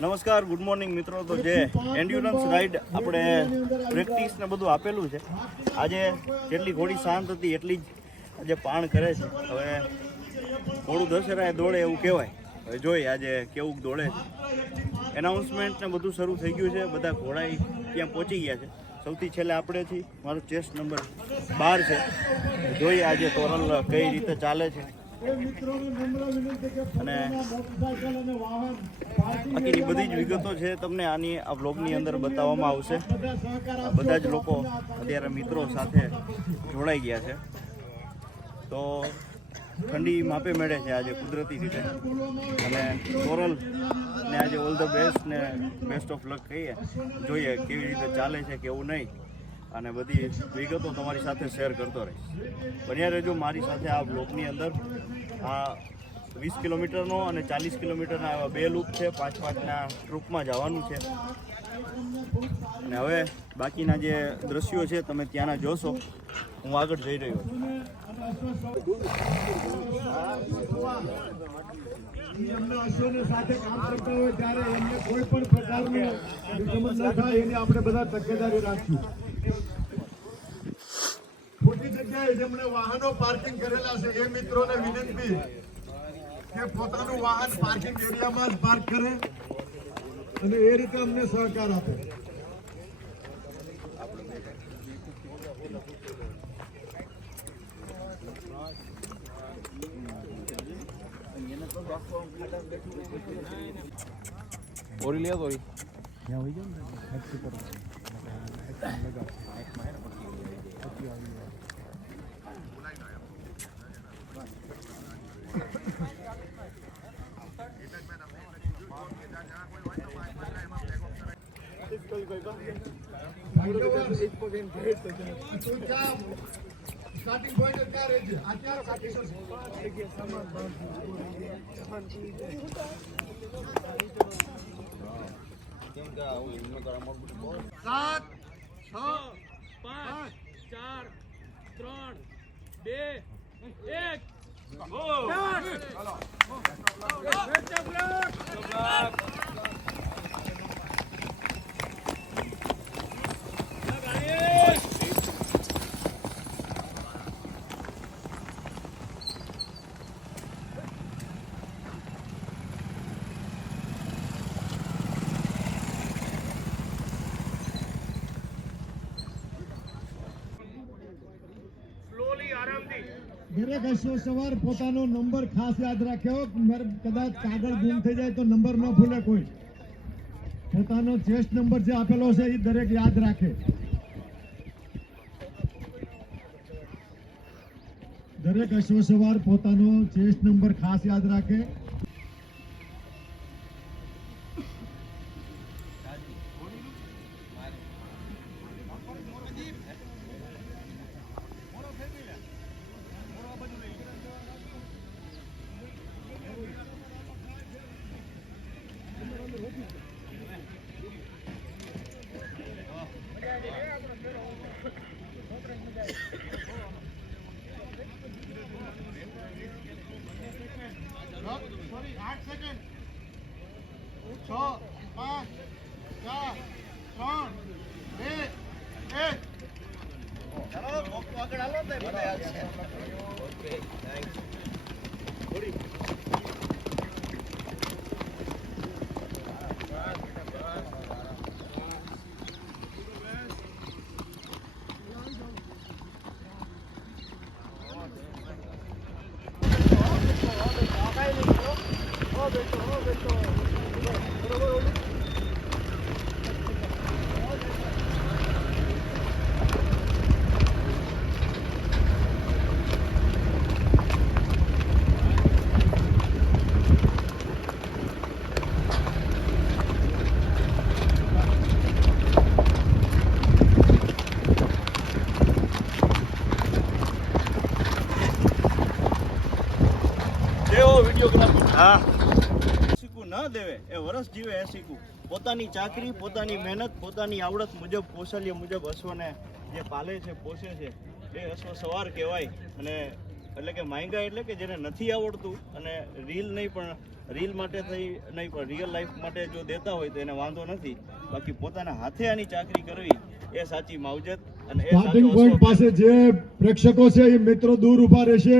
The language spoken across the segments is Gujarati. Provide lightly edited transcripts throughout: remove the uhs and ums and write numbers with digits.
નમસ્કાર, ગુડ મોર્નિંગ મિત્રો. તો જે એન્ડ્યુરન્સ રાઇડ આપણે પ્રેક્ટિસ ને બધું આપેલું છે, આજે જેટલી ઘોડી શાંત હતી એટલી જ આજે પાણ કરે છે. હવે ઘોડું દશેરાએ દોડે એવું કહેવાય. હવે જોઈએ આજે કેવું દોડે છે. એનાઉન્સમેન્ટ ને બધું શરૂ થઈ ગયું છે, બધા ઘોડા ત્યાં પહોંચી ગયા છે. સૌથી છેલ્લે આપણે છીએ, મારો ચેસ્ટ નંબર 12 છે. જોઈએ આજે તોરલ કઈ રીતે ચાલે છે અને બાકીની બધી જ વિગતો છે તમને આની આ બ્લોગની અંદર બતાવવામાં આવશે. બધા જ લોકો અત્યારે મિત્રો સાથે જોડાઈ ગયા છે. તો ઠંડી માપે મેળે છે આજે કુદરતી રીતે, અને તોરલને આજે ઓલ ધ બેસ્ટ ને બેસ્ટ ઓફ લક કહીએ. જોઈએ કેવી રીતે ચાલે છે કેવું નહીં, અને બધી વિગતો તમારી સાથે શેર કરતો રહીશ. બન્યા રહેજો મારી સાથે આ બ્લોકની અંદર. આ 20 કિલોમીટરનો અને 40 કિલોમીટરના એવા 2 લૂપ છે. 5-5ના ટ્રુપમાં જવાનું છે. અને હવે બાકીના જે દ્રશ્યો છે તમે ત્યાંના જોશો. હું આગળ જઈ રહ્યો છું. સાથે કામ કરતા હોય ત્યારે એમને કોઈ પણ પ્રકારની વિગમન ન થાય એની આપણે બધા તકેદારી રાખીએ. ખોટી જગ્યાએ જેમણે વાહનો પાર્કિંગ કરેલા છે એ મિત્રોને વિનંતી કે પોતાનું વાહન પાર્કિંગ એરિયામાં જ પાર્ક કરે અને એ રીતે અમને સહકાર આપે. ઓરી લે ઓરી ત્યાં હોય જાય ને હેક્સી પર લગાવ સ્ટાર્ટિંગ પોઈન્ટ ક્યાં રહે છે? આ ક્યાં કાઢી છે? 7, 6, 5, 4, 3, 2, 1 દરેક અશ્વ સવાર પોતાનો નંબર ખાસ યાદ રાખ્યો. કદાચ કાગળ ગુમ થઈ જાય તો નંબર ન ભૂલે કોઈ. પોતાનો ચેસ્ટ નંબર જે આપેલો છે એ દરેક યાદ રાખે. દરેક અશ્વ સવાર પોતાનો ચેસ્ટ નંબર ખાસ યાદ રાખે. સોરી 8 સેકન્ડ 6, 5, 4, 3, 2, 1 ચાલો આગળ હાલો તો બધા આવશે. Okay thanks. હા, શીખવું ન દેવે એ વરસ જીવે એ શીખવું. પોતાની ચાકરી, પોતાની મહેનત, પોતાની આવડત મુજબ, કૌશલ્ય મુજબ અશ્વને જે પાલે છે, પોષે છે, એ અશ્વ સવાર કહેવાય. અને એટલે કે માંગ્યા એટલે કે જેને નથી આવડતું અને રીલ નહીં પણ રીલ માટે થઈ નહીં પણ રિયલ લાઈફ માટે જો દેતા હોય તો એને વાંધો નથી. બાકી પોતાના હાથે આની ચાકરી કરવી એ સાચી માવજત અને એ સ્ટાર્ટિંગ સાચો પોઈન્ટ અશોક. પાસે જે પ્રેક્ષકો છે એ મિત્રો દૂર ઉભા રહેશે.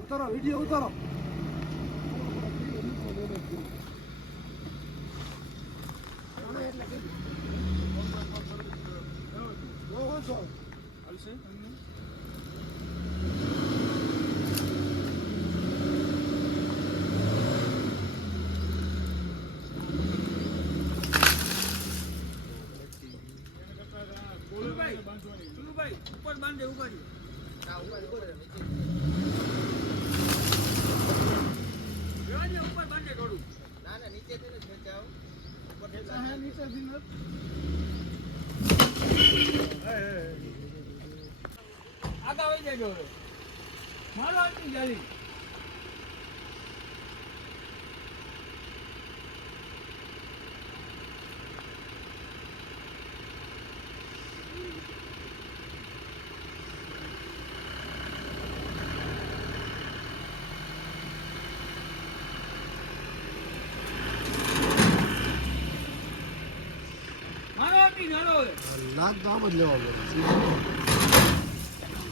ઉતારો વિડીયો ઉતારો.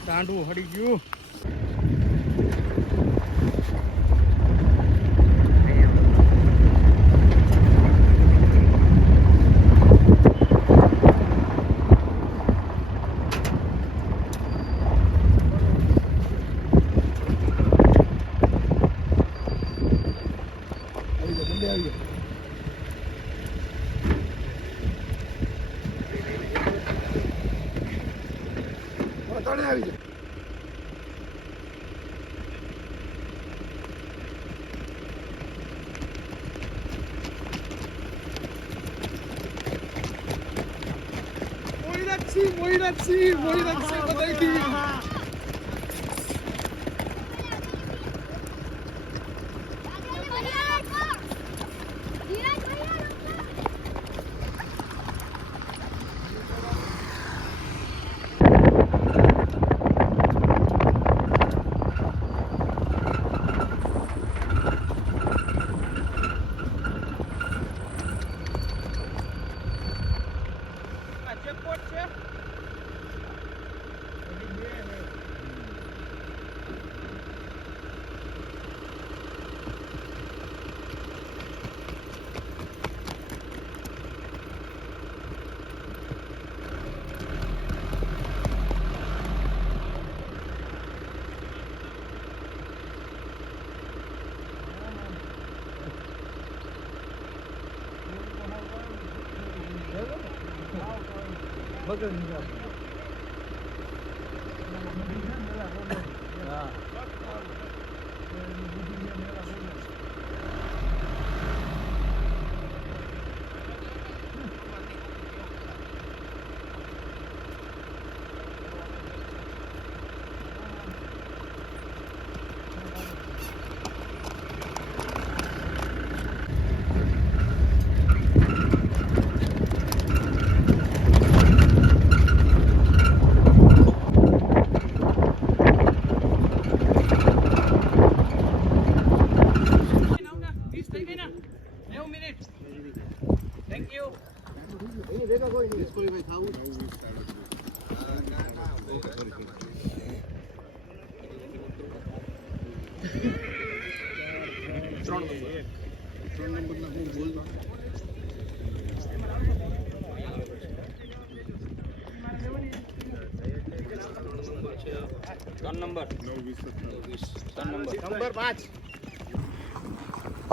તાંડવું હડી ગયું. મોઈરાક્ષી બધાઈ ગઈ.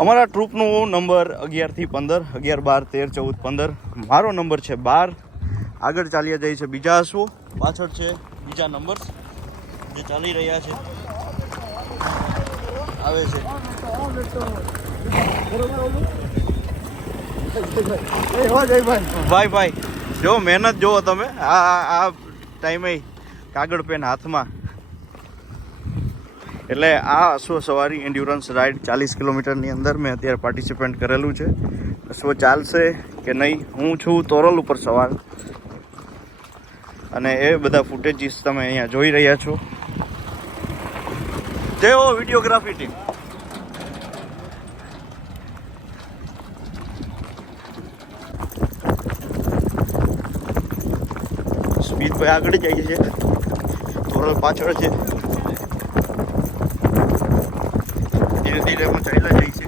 અમારા ટ્રુપનું નંબર 11 થી 15, 11, 12, 13, 14, 15. મારો નંબર છે 12. આગળ ચાલ્યા જાય છે બીજા આંસુ, પાછળ છે બીજા નંબર જે ચાલી રહ્યા છે, આવે છે. ભાઈ જો મહેનત જુઓ તમે, આ ટાઈમે કાગળ પેન હાથમાં. એટલે આ અશ્વ સવારી એન્ડ્યુરન્સ રાઇડ 40 કિલોમીટરની અંદર મેં અત્યારે પાર્ટિસિપેટ કરેલું છે. અશ્વ ચાલશે કે નહીં, હું છું તોરલ ઉપર સવાર, અને એ બધા ફૂટેજીસ તમે અહીંયા જોઈ રહ્યા છો. જય હો વિડીયોગ્રાફી ટીમ. સ્પીડ ભાઈ આગળ જાય છે, તોરલ પાછળ છે. ધીરે ધીરે હું ચાલ્યા જાય છે.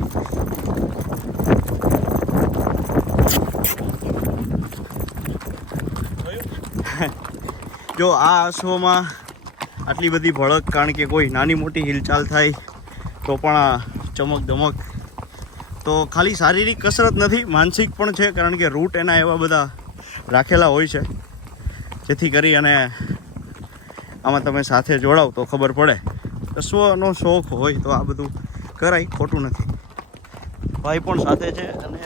જો આ અશ્વમાં આટલી બધી ભડક, કારણ કે કોઈ નાની મોટી હિલચાલ થાય તો પણ ચમક દમક. તો ખાલી શારીરિક કસરત નથી, માનસિક પણ છે, કારણ કે રૂટ એના એવા બધા રાખેલા હોય છે જેથી કરી અને આમાં તમે સાથે જોડાવ તો ખબર પડે. અશ્વનો શોખ હોય તો આ બધું કરાય, ખોટું નથી. ભાઈ પણ સાથે છે, અને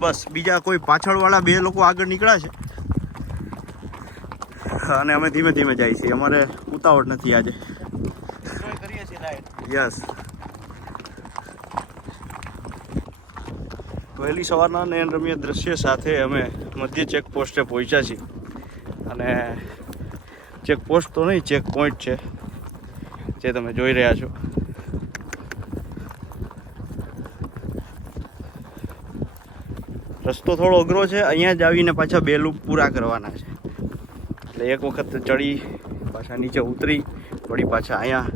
બસ બીજા કોઈ પાછળવાળા 2 લોકો આગળ નીકળ્યા છે, અને અમે ધીમે ધીમે જાય છીએ. અમારે ઉતાવળ નથી આજે. યસ, વહેલી સવારના નયનરમ્ય દ્રશ્ય સાથે અમે મધ્ય ચેકપોસ્ટે પહોંચ્યા છીએ. અને ચેકપોસ્ટ તો નહીં, ચેક પોઈન્ટ છે જે તમે જોઈ રહ્યા છો. રસ્તો થોડો અઘરો છે, અહીંયા જ આવીને પાછા 2 લૂપ પૂરા કરવાના છે. એટલે એક વખત ચડી પાછા નીચે ઉતરી વળી પાછા અહીંયા.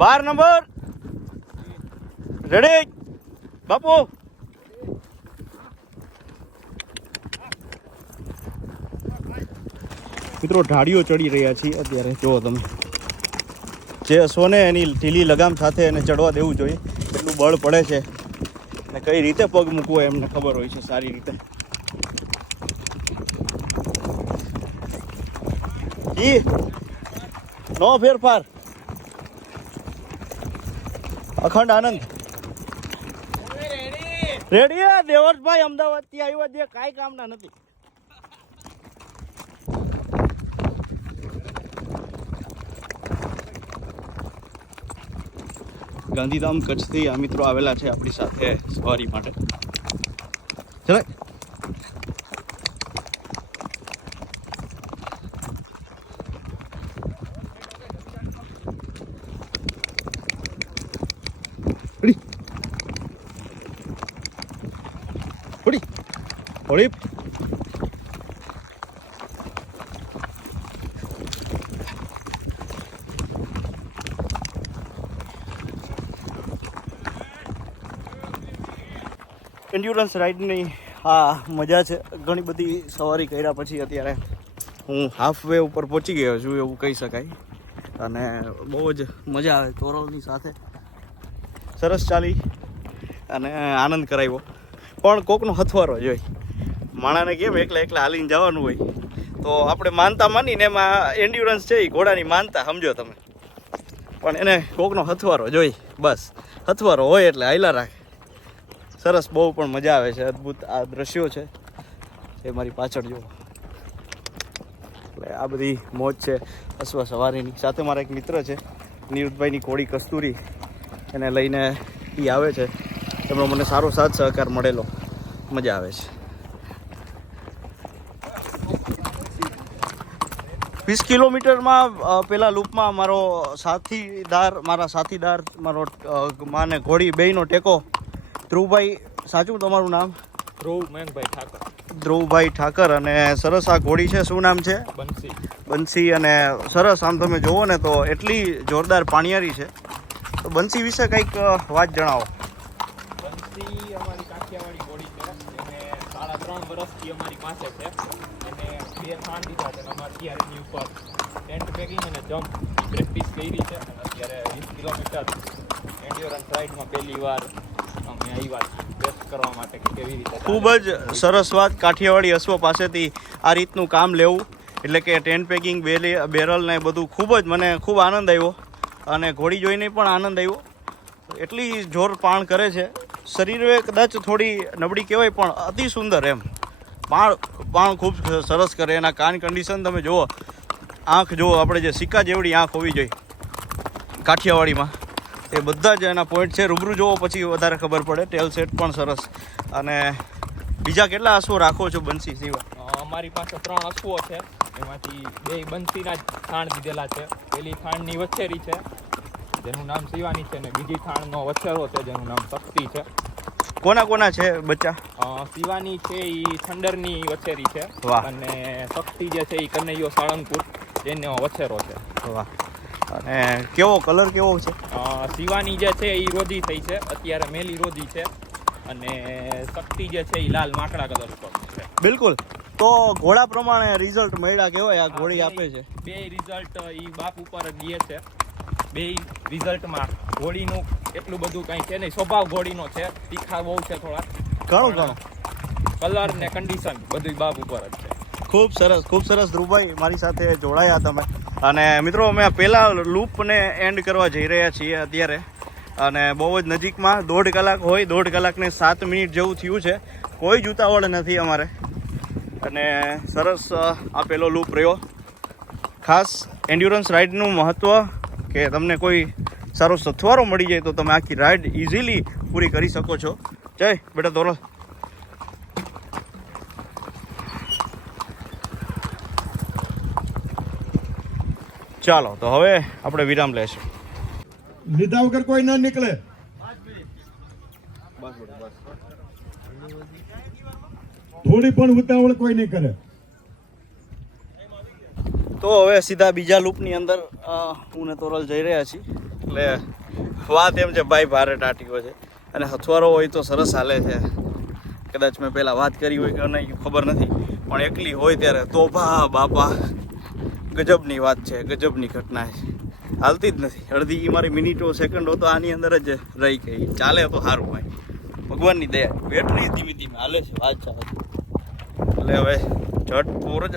બાર નંબર રેડી બાપુ. મિત્રો ઢાળીઓ ચડી રહ્યા છીએ અત્યારે. જુઓ તમે, જે અશ્વને એની ઢીલી લગામ સાથે એને ચડવા દેવું જોઈએ, એટલું બળ પડે છે, અને કઈ રીતે પગ મૂકવો એમને ખબર હોય છે સારી રીતે. જી નો ફેરફાર, અખંડ આનંદ. રેડી દેવર્ષભાઈ અમદાવાદ થી આવ્યા જે કાંઈ કામના નથી. ગાંધીધામ કચ્છથી આ મિત્રો આવેલા છે આપણી સાથે સવારી માટે. ચલાય હોડી હોડી. એન્ડ્યુરન્સ રાઇડની આ મજા છે. ઘણી બધી સવારી કર્યા પછી અત્યારે હું હાફ વે ઉપર પહોંચી ગયો છું એવું કહી શકાય. અને બહુ જ મજા આવે. તોરલની સાથે સરસ ચાલી અને આનંદ કરાવ્યો. પણ કોકનો હથવારો જોઈએ. માણાને કેમ એકલા એકલા હાલીને જવાનું હોય તો આપણે માનતા માનીને એમાં એન્ડ્યુરન્સ છે એ ઘોડાની માનતા સમજો તમે. પણ એને કોકનો હથવારો જોઈ, બસ હથવારો હોય એટલે હાયલા રાખે. સરસ, બહુ પણ મજા આવે છે. અદ્ભુત આ દ્રશ્યો છે એ મારી પાછળ જુઓ. એટલે આ બધી મોજ છે અશ્વ સવારીની. સાથે મારા એક મિત્ર છે નિવૃત્તભાઈની કોળી કસ્તુરી, એને લઈને એ આવે છે. એમનો મને સારો સાથ સહકાર મળેલો. મજા આવે છે. 20 કિલોમીટરમાં પેલા લૂપમાં મારા સાથીદાર મારો માને ઘોડી બેયનો ટેકો ધ્રુવભાઈ, સાચું તમારું નામ? ધ્રુવભાઈ ઠાકર. અને સરસ આ ઘોડી છે, શું નામ છે? બંસી. અને સરસ આમ તમે જુઓ ને તો એટલી જોરદાર પાણિયારી છે. તો બંસી વિશે કંઈક વાત જણાવો. બંસી અમારી કાઠિયાવાડી ઘોડી છે અને 3.5 વર્ષથી અમારી પાસે છે અને 2 થાણ દીધા છે. અમારે અત્યારે એની ઉપર ટેન્ટ પેકિંગ અને જમ્પ પ્રેક્ટિસ કરી છે અને અત્યારે 20 કિલોમીટર એન્ડ્યોરન્સ રાઇડમાં પહેલી વાર અમે આવ્યા ટેસ્ટ કરવા માટે કે કેવી રીતે. ખૂબ જ સરસ વાત. કાઠિયાવાડી અશ્વ પાસેથી આ રીતનું કામ લેવું એટલે કે ટેન્ટ પેકિંગ, બેરલ ને બધું મને ખૂબ આનંદ આવ્યો અને ઘોડી જોઈને પણ આનંદ આવ્યો. એટલી જોર પાણ કરે છે, શરીરે કદાચ થોડી નબળી કહેવાય પણ અતિ સુંદર એમ પાણ ખૂબ સરસ કરે. એના કાન કન્ડિશન તમે જુઓ, આંખ જુઓ, આપણે જે સિક્કા જેવડી આંખ હોવી જોઈએ કાઠિયાવાડીમાં, એ બધા જ એના પોઈન્ટ છે. રૂબરૂ જુઓ પછી વધારે ખબર પડે. ટેલ સેટ પણ સરસ. અને બીજા કેટલા અશ્વો રાખો છો બંસી સિવાય? અમારી પાસે 3 અશ્વો છે, એમાંથી 2 બંસીના જ થાણ દીધેલા છે. પેલી થાણની વચ્ચેરી છે જેનું નામ શિવાની છે અને બીજી થાણનો વચ્ચેરો છે જેનું નામ શક્તિ છે. કોના છે બચ્ચા? શિવાની છે એ થંડરની વચ્ચેરી છે. વાહ. અને શક્તિ જે છે એ કનૈયો સાળંગપુર એનો વચ્ચેરો છે. વાહ. અને કેવો કલર કેવો છે? શિવાની જે છે એ રોધી થઈ છે, અત્યારે મેલી રોધી છે અને શક્તિ જે છે એ લાલ માકડા કલર ઉપર છે. બિલકુલ. તો ઘોડા પ્રમાણે રિઝલ્ટ મળ્યા કહેવાય આ ઘોડી આપે છે. 2 રિઝલ્ટ એ બાપ ઉપર જ દે છે. 2 રિઝલ્ટમાં ઘોડીનું એટલું બધું કંઈ છે નહીં. સ્વભાવ ઘોડીનો છે, તીખા બહુ છે થોડા, ઘણું કલર ને કન્ડિશન બધું બાપ ઉપર જ છે. ખૂબ સરસ ધ્રુવભાઈ, મારી સાથે જોડાયા તમે. અને મિત્રો અમે પહેલા લૂપને એન્ડ કરવા જઈ રહ્યા છીએ અત્યારે અને બહુ જ નજીકમાં 1.5 કલાક હોય, 1.5 કલાકને 7 મિનિટ જેવું થયું છે. કોઈ જ ઉતાવળ નથી અમારે. અને સરસ આ પહેલો લૂપ રહ્યો. ખાસ એન્ડ્યોરન્સ રાઇડનું મહત્ત્વ કે તમને કોઈ સારો સથવારો મળી જાય તો તમે આખી રાઇડ ઇઝીલી પૂરી કરી શકો છો. જય બેટા દોરો. ચાલો તો હવે આપણે વિરામ લેશું. લીધા વગર કોઈ ન નીકળે. થોડી પણ ઉતાવળ કોઈ નહીં કરે. તો હવે સીધા બીજા લૂપની અંદર હું ને તોરલ જઈ રહ્યા છીએ. એટલે વાત એમ છે, ભાઈ ભારે ટાટીઓ છે અને હથવારો હોય તો સરસ હાલે છે. કદાચ મેં પહેલાં વાત કરી હોય કે નહીં ખબર નથી, પણ એકલી હોય ત્યારે તો બાપા ગજબની વાત છે, ગજબની ઘટના છે. હાલતી જ નથી. અડધી મારી મિનિટો સેકન્ડો તો આની અંદર જ રહી ગઈ. ચાલે તો સારું ભાઈ, ભગવાનની દયા. બેટરી ધીમે ધીમે હાલે છે, વાત ચાલે છે. એટલે હવે ઝટ પૂર જ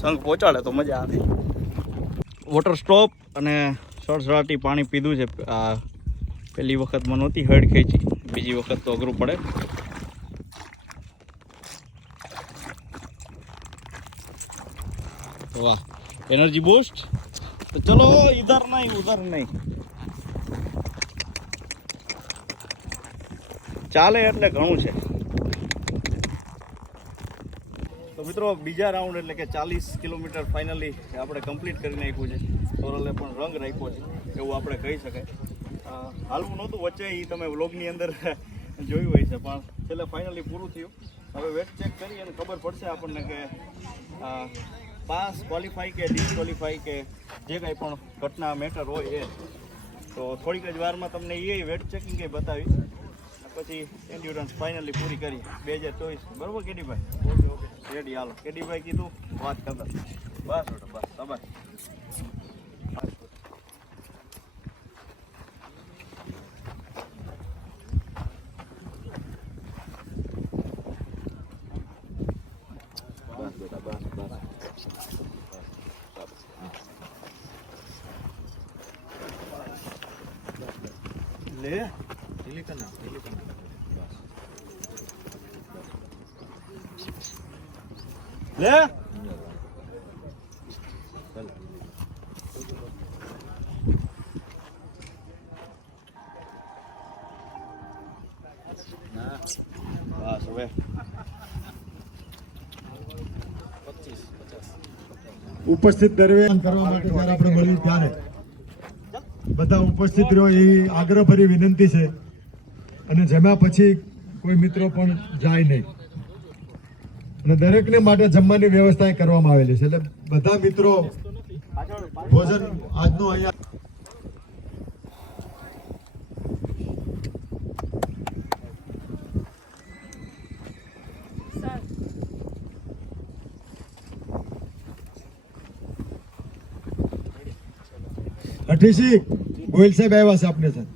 સંઘ પહોંચાડે તો મજા આવે. વોટર સ્ટોપ અને સળસળાટી પાણી પીધું છે. આ પહેલી વખત મને નહોતી હડ ખેંચી, બીજી વખત તો અઘરું પડે. વાહ, એનર્જી બૂસ્ટ. તો ચલો ઇધર નહીં ઉધર નહીં, ચાલે એટલે ઘણું છે. તો મિત્રો બીજા રાઉન્ડ એટલે કે 40 કિલોમીટર ફાઇનલી આપણે કમ્પ્લીટ કરી નાખ્યું છે. સોરલે પણ રંગ રાખ્યો છે એવું આપણે કહી શકાય. હાલવું નહોતું વચ્ચે, એ તમે વ્લોગની અંદર જોયું હોય છે, પણ છેલ્લે ફાઇનલી પૂરું થયું. હવે વેટ ચેક કરી અને ખબર પડશે આપણને કે પાસ, ક્વોલિફાઈ કે ડિસ્ક્વોલિફાઈ કે જે કાંઈ પણ ઘટના મેટર હોય એ. તો થોડીક જ વારમાં તમને એ વેટ ચેકિંગ કંઈ બતાવી પછી એન્ડ્યોરન્સ ફાઇનલી પૂરી કરી 2024. બરાબર કેડીભાઈ? રેડી, હાલો. કેડીભાઈ કીધું વાત કરતા. બસ બસ બસ. લે લે બસ હવે ઉપસ્થિત દરમિયાન કરવા માટે જ્યારે આપણે મળ્યું ત્યારે બધા ઉપસ્થિત રહ્યો એ આગ્રહભરી વિનંતી છે અને જેમાં પછી કોઈ મિત્રો પણ જાય નહીં અને દરેકને માટે જમવાની વ્યવસ્થા કરવામાં આવેલી છે એટલે બધા મિત્રો ભોજન આજનું અહીંયા અઠીસી ગોયલ સાહેબ આવ્યા છે આપને સાથે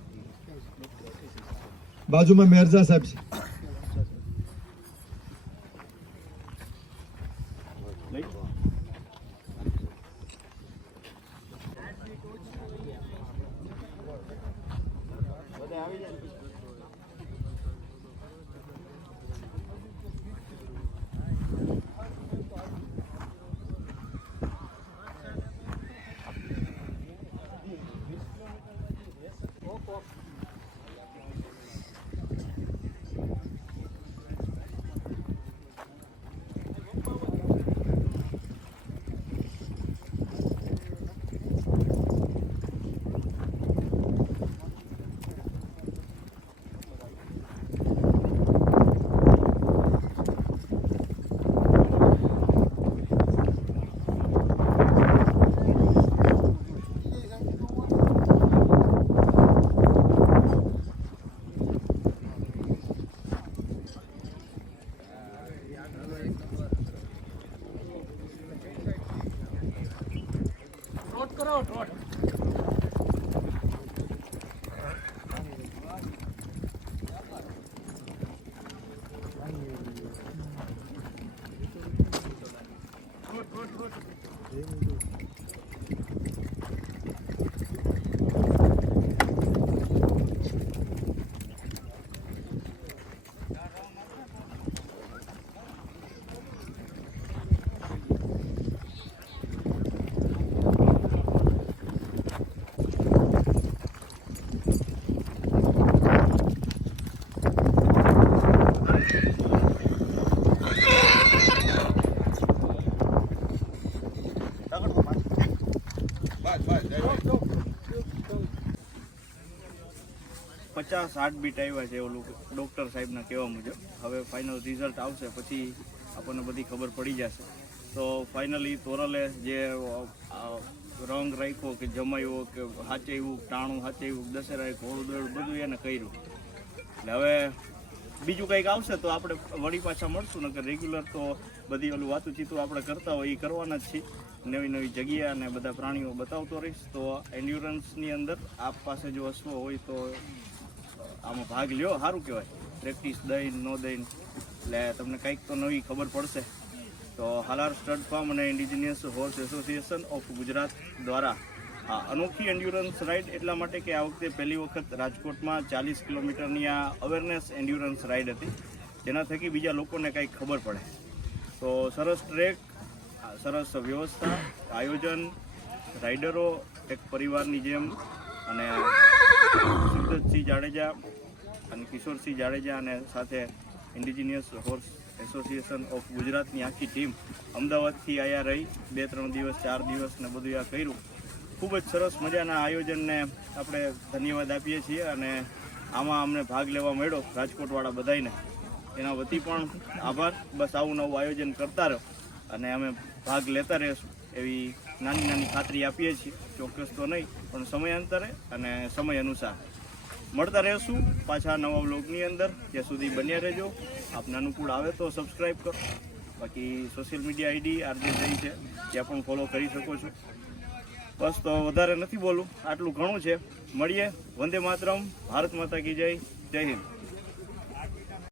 બાજુમાં મેરજા સાહેબ છે પચાસ હાર્ટબીટ આવ્યા છે ઓલું ડૉક્ટર સાહેબના કહેવા મુજબ. હવે ફાઇનલ રિઝલ્ટ આવશે પછી આપણને બધી ખબર પડી જશે. તો ફાઇનલી તોરલે જે રંગ રાખ્યો કે જમાયો કે હાચેવું ટાણું હાચેવું દશેરા ઘોડું દોડ બધું એને કર્યું. એટલે હવે બીજું કંઈક આવશે તો આપણે વળી પાછા મળશું. નકર રેગ્યુલર તો બધી ઓલું વાતું આપણે કરતા હોય એ કરવાના જ છીએ. નવી નવી જગ્યા અને બધા પ્રાણીઓ બતાવતો રહીશ. તો એન્ડ્યુરન્સની અંદર આપ પાસે જો અશ્વ હોય તો આમાં ભાગ લ્યો, સારું કહેવાય. પ્રેક્ટિસ દઈને ન દઈને એટલે તમને કંઈક તો નવી ખબર પડશે. તો હાલાર સ્ટડ ફાર્મ અને indigenous horse association of Gujarat દ્વારા આ અનોખી એન્ડ્યુરન્સ રાઇડ એટલા માટે કે આ વખતે પહેલી વખત રાજકોટમાં 40 કિલોમીટરની આ અવેરનેસ એન્ડ્યુરન્સ રાઇડ હતી, જેના થકી બીજા લોકોને કંઈક ખબર પડે. તો સરસ ટ્રેક, સરસ વ્યવસ્થા, આયોજન, રાઇડરો એક પરિવારની જેમ અને સિદ્ધતસિંહ જાડેજા અને કિશોરસિંહ જાડેજા અને સાથે ઇન્ડિજિનિયસ હોર્સ એસોસિએશન ઓફ ગુજરાતની આખી ટીમ અમદાવાદથી અહીંયા રહી 2-3 દિવસ 4 દિવસ ને બધું આ કર્યું. ખૂબ જ સરસ મજાના આયોજનને આપણે ધન્યવાદ આપીએ છીએ અને આમાં અમને ભાગ લેવા મળ્યો રાજકોટવાળા બધાને એના વતી પણ આભાર. બસ આવું નવું આયોજન કરતા રહો અને અમે ભાગ લેતા રહીશું એવી નાની નાની ખાતરી આપીએ છીએ. ચોક્કસ તો નહીં પણ સમયાંતરે અને સમય અનુસાર મળતા રહેશું પાછા નવા વ્લોગની અંદર. ત્યાં સુધી બન્યા રહેજો. આપને અનુકૂળ આવે તો સબસ્ક્રાઈબ કરો. બાકી સોશિયલ મીડિયા આઈડી આરજે જઈ છે, ત્યાં પણ ફોલો કરી શકો છો. બસ તો વધારે નથી બોલું, આટલું ઘણું છે. મળીએ. વંદે માતરમ. ભારત માતા કી જય. જય હિન્દ.